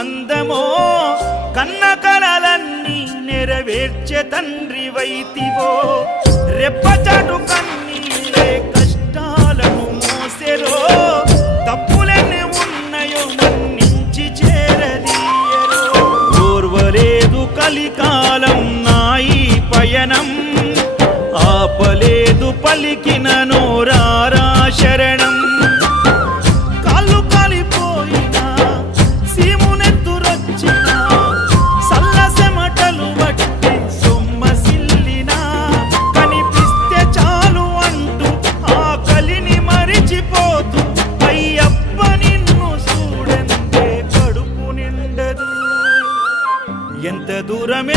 అందమో కన్న కలలన్నీ నెరవేర్చే తండ్రి వైతివో రెప్పచాటు కన్నీరే కష్టాలను మోసెరో తప్పులెన్ని ఉన్నాయో మన్నించి చేరదీయరో ఓర్వలేదు కలికాలం నాయి పయనం ఆపలేదు పలికిన నోరారా శరణం కాళ్ళు కాలిపోయినా సీమునెత్తురొచ్చినా సల్ల సెమటలు బట్టి సొమ్మసిల్లినా కనిపిస్తే చాలు అంటూ ఆ కలిని మరిచిపోతూ అయ్యప్ప నిన్ను చూడంతే కడుపు నిండదు ఎంత దూరం